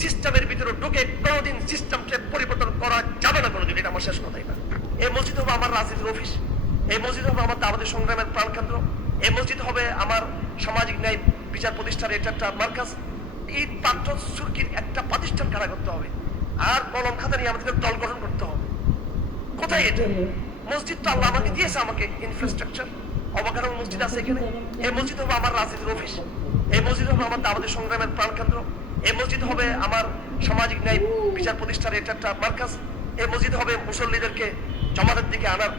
সিস্টেমের ভিতরে ঢুকে কোনোদিন সিস্টেমকে পরিবর্তন করা যাবে না কোনোদিন, এটা আমার শেষ কথাই না এই মসজিদ হবে আমার রাজনীতির অফিস এই মসজিদ হবে আমার দাওয়াতের সংগ্রামের প্রাণকেন্দ্র এই মসজিদ হবে আমার সামাজিক ন্যায় বিচার প্রতিষ্ঠানের এটা একটা মার্কাজ। এই পাত্র সুরকির একটা প্রতিষ্ঠান কারা করতে হবে? আর কলম খাতা নিয়ে আমাদের দল গঠন করতে হবে। কোথায় এটা? মসজিদ তো আল্লাহ আমাকে দিয়েছে আমাকে ইনফ্রাস্ট্রাকচার অবকাঠামো মসজিদ আছে এখানে। এই মসজিদ হবে আমার রাজনীতির অফিস। এই মসজিদ হবে আমার দাওয়াতের সংগ্রামের প্রাণকেন্দ্র এই মসজিদ হবে আমার সামাজিক ন্যায় বিচার প্রতিষ্ঠানের এটা একটা মার্কাজ। এই মসজিদ হবে মুসল্লিদেরকে জমাতের দিকে আনার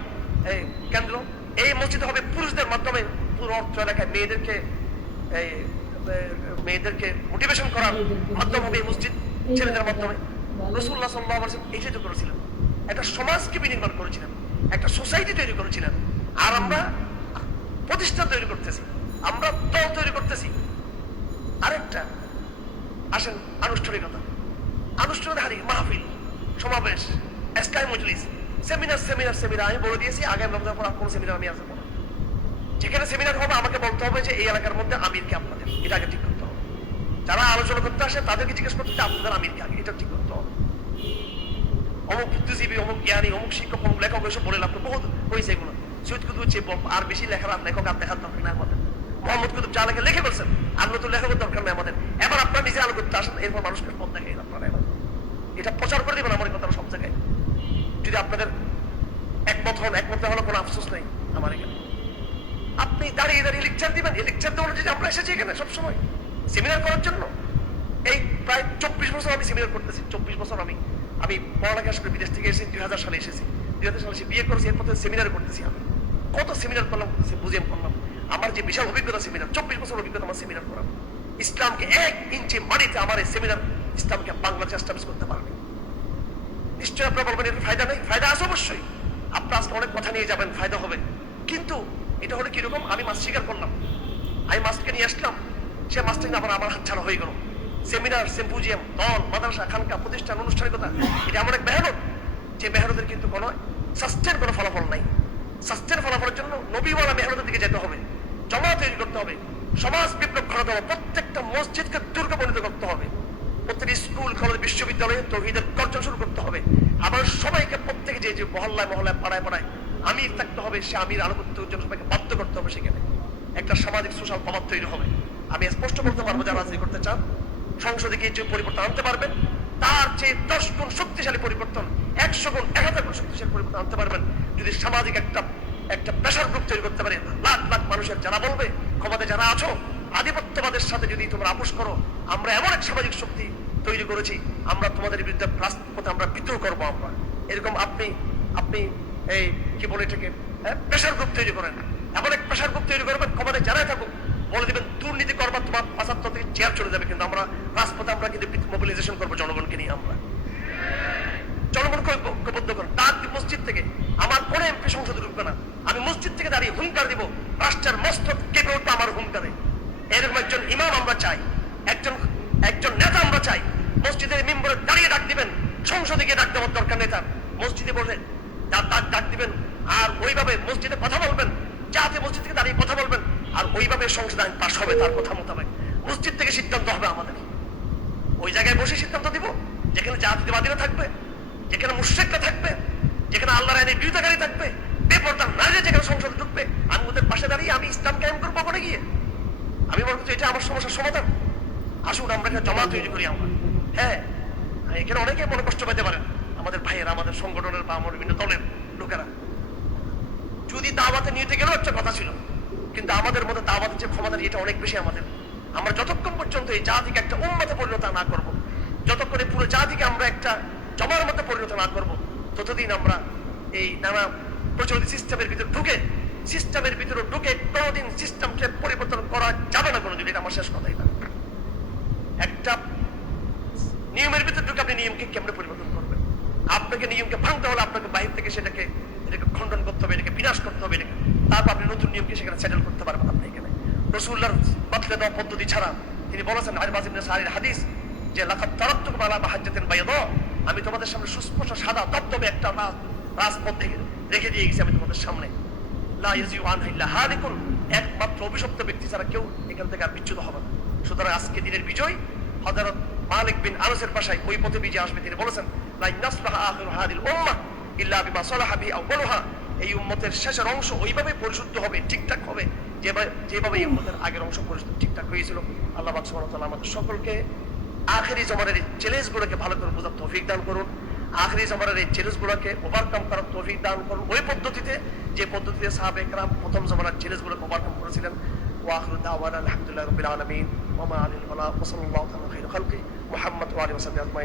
কেন্দ্র। এই মসজিদ হবে পুরুষদের মাধ্যমে পুরো অর্থ এলাকায় মেয়েদেরকে এই মেয়েদেরকে মোটিভেশন করার মাধ্যম হবে এই মসজিদ ছেলেদের মাধ্যমে। রসুল্লাহ সাল্লাহ এটাই তো করেছিলেন। একটা সমাজকে বিনির্মাণ করেছিলেন। একটা সোসাইটি তৈরি করেছিলেন। আর আমরা প্রতিষ্ঠান তৈরি করতেছি। আমরা দল তৈরি করতেছি। আরেকটা আসেন, আনুষ্ঠানিকতা। আনুষ্ঠানিক হারি মাহফিল, সমাবেশ এসকাই মজলিস, সেমিনার সেমিনার সেমিনার। আমি বলে দিয়েছি, আগামী রমজান পর কোনো সেমিনার আমি আসব না। যেখানে সেমিনার হবে, আমাকে বলতে হবে যে এই এলাকার মধ্যে আমিরকে আপনাদের, এটা আগে ঠিক করতে হবে। যারা আলোচনা করতে আসে, তাদেরকে জিজ্ঞেস করতে হবে আপনাদের আমিরকে আগে, এটা ঠিক করতে হবে। অমুক বুদ্ধিজীবী, অমুক জ্ঞানী, অমুক শিক্ষক, অমুক লেখক এসব বলে লাভ। বহুত হয়েছে এগুলো। সৈয়দ কুতুব আর বেশি লেখার লেখক আর দেখার দরকার না আমাদের। মোহাম্মদ কুতুব যা লিখে বলছেন আর নতুন লেখকের দরকার নেই আমাদের। এবার আপনারা নিজে আলো করতে আসেন, এরপর মানুষকে পথ দেখাই আপনারা এবার। এটা প্রচার করে দিবেন আমার কথাটা সব জায়গায়। যদি আপনাদের একমত হন, একমত হলে কোনো আফসোস নেই আমার এখানে। আপনি দাঁড়িয়ে দাঁড়িয়ে লেকচার দিবেন, এই লেকচার দেওয়ার জন্য আমরা এসেছি এখানে সবসময়। সেমিনার করার জন্য। এই প্রায় চব্বিশ বছর আমি সেমিনার করতেছি। চব্বিশ বছর আমি আমি পড়ালেখা করে বিদেশ থেকে এসেছি দুই হাজার সালে এসেছি। দুই হাজার সালে এসে বিয়ে করেছি, এরপর সেমিনার করতেছি আমি। কত সেমিনার করলাম, সে বুঝে করলাম। আমার যে বিশাল অভিজ্ঞতা সেমিনার চব্বিশ বছর অভিজ্ঞতা আমার সেমিনার করা। ইসলামকে এক ইঞ্চি মাটিতে আমার এই সেমিনার ইসলামকে বাংলাদেশে এস্টাবলিশ করতে পারবে। নিশ্চয়ই আপনারা বলবেন, এর ফায়দা নেই? ফায়দা আছে অবশ্যই। আপনার আজকে অনেক কথা নিয়ে যাবেন, ফায়দা হবে। কিন্তু এটা হলো কীরকম? আমি মাছ স্বীকার করলাম। আমি মাছকে নিয়ে আসলাম। সে মাছটা নিয়ে আবার আমার হাত ছাড়া হয়ে গেল। সেমিনার সিম্পোজিয়াম দল, মাদ্রাসা, খানকা, প্রতিষ্ঠান আনুষ্ঠানিকতা এটা এমন এক মেহনত যে মেহনতের কিন্তু কোনো সাস্টেন কোনো ফলাফল নাই। সাস্টেন ফলাফলের জন্য নবীওয়ালা মেহনতের দিকে যেতে হবে জমা তৈরি করতে হবে, সমাজ বিপ্লব ঘটাতে হবে প্রত্যেকটা মসজিদকে দুর্গ পরিণত করতে হবে প্রত্যেকটি স্কুল, কলেজ, বিশ্ববিদ্যালয়ে তৌহিদের গর্জন শুরু করতে হবে, আবার সবাইকে প্রত্যেকে যে যে মহল্লায় মহল্লায় পাড়ায় পাড়ায় আমির থাকতে হবে, সে আমির আনুগত্যের জন্য সবাইকে বাধ্য করতে হবে সেখানে। একটা সামাজিক, সোশ্যাল প্রভাব তৈরি হবে। আমি স্পষ্ট বলতে পারব যারা রাজনীতি করতে চান, সংসদে গিয়ে যে পরিবর্তন আনতে পারবেন তার চেয়ে দশ গুণ শক্তিশালী পরিবর্তন, একশো গুণ, এক হাজার গুণ শক্তিশালী পরিবর্তন আনতে পারবেন। যদি সামাজিক একটা একটা প্রেশার গ্রুপ তৈরি করতে পারে লাখ লাখ মানুষের যারা বলবে ক্ষমতা যারা আছো, আধিপত্যবাদের সাথে যদি তোমরা আপোষ করো, আমরা এমন এক সামাজিক শক্তি তৈরি করেছি, আমরা তোমাদের বিরুদ্ধে রাজপথে আমরা বিদ্রোহ করব আমরা। এরকম আপনি আপনি এই, কি বলে এটাকে প্রেশার গ্রুপ তৈরি করেন। এমন এক প্রেশার গ্রুপ তৈরি করবেন, ক্ষমতায় যারাই থাকুক বলে দেবেন, দুর্নীতি করবা তোমার পাঁচাত্তর থেকে চেয়ার চলে যাবে, কিন্তু আমরা রাজপথে আমরা কিন্তু মোবিলাইজেশন করব, জনগণকে নিয়ে আমরা। এরকম একজন ইমাম আমরা চাই। একজন একজন নেতা আমরা চাই। দাঁড়িয়ে ডাক দিবেন ডাক দেওয়ার দরকার ডাক দিবেন, আর ওইভাবে মসজিদে কথা বলবেন, যাতে মসজিদ থেকে দাঁড়িয়ে কথা বলবেন। আর ওইভাবে সংসদ আইন পাশ হবে তার কথা মোতাবেক। মসজিদ থেকে সিদ্ধান্ত হবে আমাদের। ওই জায়গায় বসে সিদ্ধান্ত দিব, যেখানে জাতীয়বাদীরা থাকবে, যেখানে মুশ্রেকরা থাকবে, যেখানে আল্লাহর আইনের বিরোধিতাকারী থাকবে বেপরদার নারীরা যেখানে সংসদে ঢুকবে আমি ওদের পাশে দাঁড়িয়ে আমি ইসলাম কায়েম করব ওখানে গিয়ে। আমি মনে করছি এটা আমার সমস্যার সমাধান। আসুন, আমরা এখানে জমা তৈরি করি আমরা। হ্যাঁ এখানে অনেকে মনে কষ্ট পেতে পারেন। আমাদের ভাইয়েরা, আমাদের সংগঠনের বা আমার বিভিন্ন দলের লোকেরা। যদি দাওয়াতে নিতে গেলেও একটা কথা ছিল কিন্তু আমাদের মধ্যে দাওয়াতের যে ক্ষমতা এটা অনেক বেশি আমাদের। আমরা যতক্ষণ পর্যন্ত এই জাতিকে একটা উন্মতে পরিণত না করব, যতক্ষণ এই পুরো জাতিকে আমরা একটা জমার মধ্যে পরিণত না করব, ততদিন আমরা এই নানা প্রচলিত সিস্টেমের ভিতরে ঢুকে, সিস্টেমের ভিতরে ঢুকে কোনোদিন সিস্টেমকে পরিবর্তন করা যাবে না কোনোদিন, এটা আমার শেষ কথাই না। একটা নিয়মের ভিতরে ঢুকে আপনি নিয়মকে কেমনে পরিবর্তন করবেন? আপনাকে নিয়মকে ভাঙতে হলে আপনাকে বাহির থেকে সেটাকে, এটাকে খণ্ডন করতে হবে, এটাকে বিনাশ করতে হবে, এটাকে তারপর আপনি নতুন নিয়মকে সেখানে সেটেল করতে পারবেন আপনি এখানে। রসুল্লাহর বদলে দেওয়া পদ্ধতি ছাড়া তিনি বলেছেন আরিবাজ ইবনে সারির হাদিস যে লাকাত তারাত্তুক বালা মাহাজ্জাতিন বাইদা আমি তোমাদের সামনে সুস্পষ্ট সাদা দবদবে একটা রাজ রাজপথ দেখে রেখে দিয়ে গেছি আমি তোমাদের সামনে। লা ইয়াজিউ আনহা ইল্লা হালিকুন, একমাত্র অভিশপ্ত ব্যক্তি ছাড়া কেউ এখান থেকে আর বিচ্যুত হবে না। সুতরাং আজকে দিনের বিজয়, হযরত মালিক বিন আনসের ভাষায় ওই পথে বিজয় আসবে। তিনি বলেছেন লাই নাসলাহা আখিরু হাদিল উম্মাহ ইল্লা বিমা সালাহা বিহি আউয়ালুহা এই উম্মতের শেষের অংশ ওইভাবে পরিশুদ্ধ হবে, ঠিকঠাক হবে। যেভাবে যেভাবে এই উম্মতের আগের অংশ পরিশুদ্ধ, ঠিকঠাক হয়েছিল। আল্লাহ ওয়া আমাদের সকলকে আখেরি জমানের এই চ্যালেঞ্জগুলোকে ভালো করে বোঝার তৌফিক দান করুন। আখেরি জমানের এই চ্যালেঞ্জগুলোকে ওভারকাম করার তৌফিক দান করুন। ওই পদ্ধতিতে, যে পদ্ধতিতে সাহাবে একরাম প্রথম জমানার চ্যালেঞ্জগুলোকে ওভারকাম করেছিলেন। রাব্বিল আলামিন। ওয়া মা আলিল ওয়ালা, ওয়া সাল্লাল্লাহু তাআলা খাইরু খালকি। মুহাম্মদ ওয়া আলিহি ওয়া সাহবিহি আজমাইন।